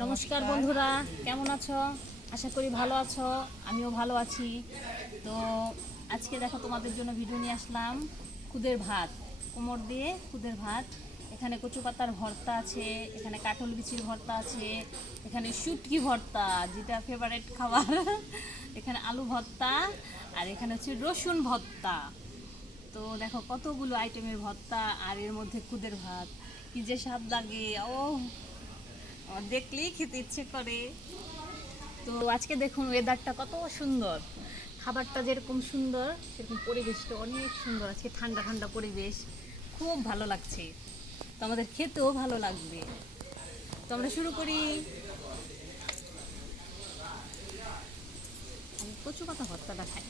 নমস্কার বন্ধুরা, কেমন আছো? আশা করি ভালো আছো। আমিও ভালো আছি। তো আজকে দেখো তোমাদের জন্য ভিডিও নিয়ে আসলাম খুদের ভাত, কোমর দিয়ে খুদের ভাত। এখানে কচু পাতার ভর্তা আছে, এখানে কাঁঠাল বিচির ভর্তা আছে, এখানে শুটকি ভর্তা যেটা ফেভারিট খাবার এখানে আলু ভর্তা, আর এখানে হচ্ছে রসুন ভর্তা। তো দেখো কতগুলো আইটেমের ভর্তা, আর এর মধ্যে খুদের ভাত, কি যে স্বাদ লাগে! ও, আমার দেখলেই খেতে ইচ্ছে করে। তো আজকে দেখুন ওয়েদারটা কত সুন্দর, খাবারটা যেরকম সুন্দর সেরকম পরিবেশটা অনেক সুন্দর। আজকে ঠান্ডা ঠান্ডা পরিবেশ, খুব ভালো লাগছে। তো আমাদের খেতেও ভালো লাগবে। তো আমরা শুরু করি। আমি কচু পাতা ভর্তাটা খাই।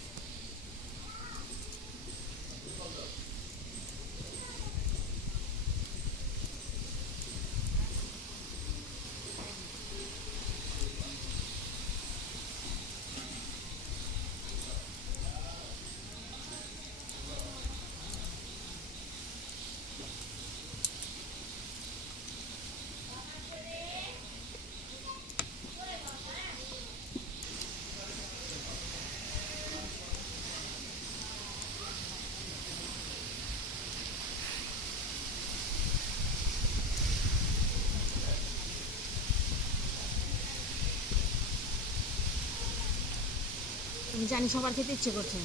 আমি জানি সবার খেতে ইচ্ছে করছে।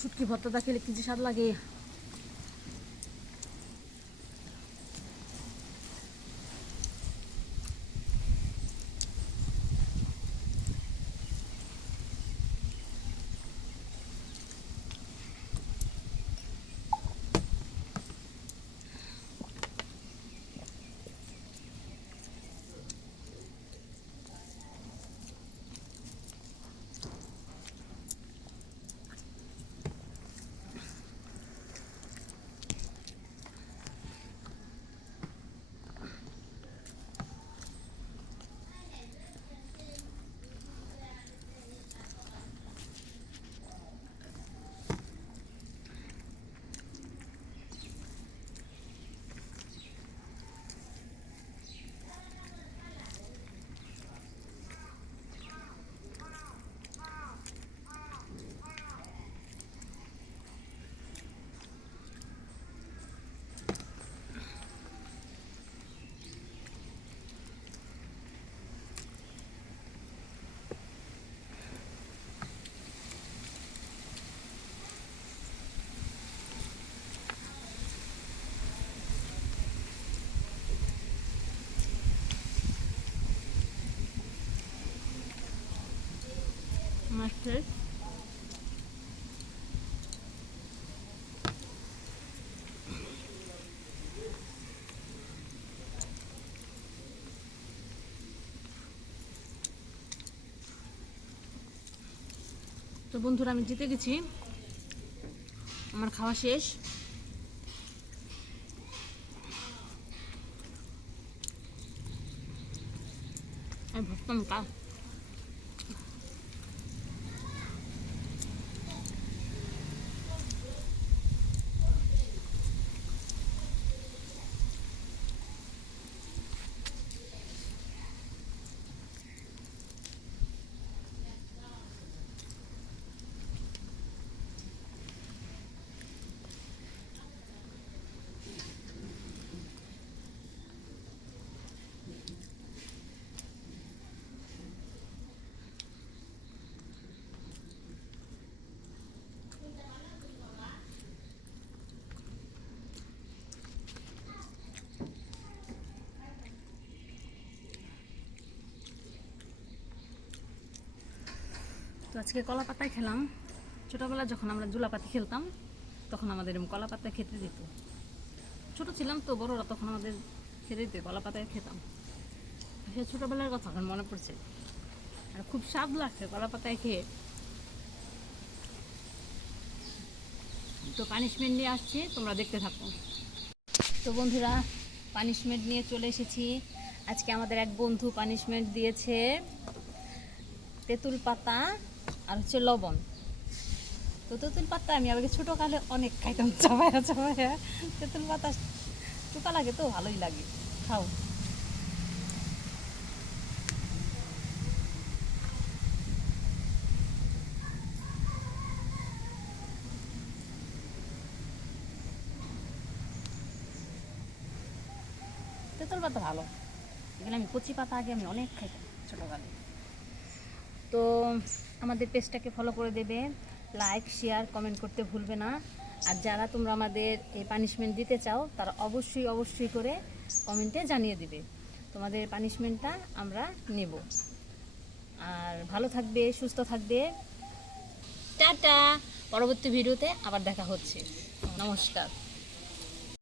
শুটকি ভর্তাটা খেলে কি যে স্বাদ লাগে! মাস্টার, তো বন্ধুরা আমি জিতে গেছি, আমার খাওয়া শেষ। আমি ভাবতাম কা তো আজকে কলা পাতায় খেলাম। ছোটোবেলা যখন আমরা জুলাপাতি খেলতাম তখন আমাদের এরকম কলা পাতায় খেতে দিত। ছোটো ছিলাম তো, বড়রা তখন আমাদের খেতে দিত, কলা পাতায় খেতাম। সে ছোটোবেলার কথা এখন মনে পড়ছে, আর খুব স্বাদ লাগছে কলা পাতায় খেয়ে। তো পানিশমেন্ট নিয়ে আসছি, তোমরা দেখতে থাকো। তো বন্ধুরা, পানিশমেন্ট নিয়ে চলে এসেছি। আজকে আমাদের এক বন্ধু পানিশমেন্ট দিয়েছে তেঁতুল পাতা আর হচ্ছে লবণ। তো তেঁতুল পাতা আমি আগে ছোটোকালে অনেক খাইতাম, চাবাইয়া চাবাইয়া। তেঁতুল পাতা চোকা লাগে তো, ভালোই লাগে, খাও। তেঁতুল পাতা ভালো, এখানে আমি কচি পাতা আগে আমি অনেক খাইতাম ছোটোকালে। তো আমাদের পেজটাকে ফলো করে দেবে, লাইক শেয়ার কমেন্ট করতে ভুলবে না। আর যারা তোমরা আমাদের এই পানিশমেন্ট দিতে চাও তারা অবশ্যই অবশ্যই করে কমেন্টে জানিয়ে দিবে, তোমাদের পানিশমেন্টটা আমরা নেব। আর ভালো থাকবে, সুস্থ থাকবে। টাটা, পরবর্তী ভিডিওতে আবার দেখা হচ্ছে। নমস্কার।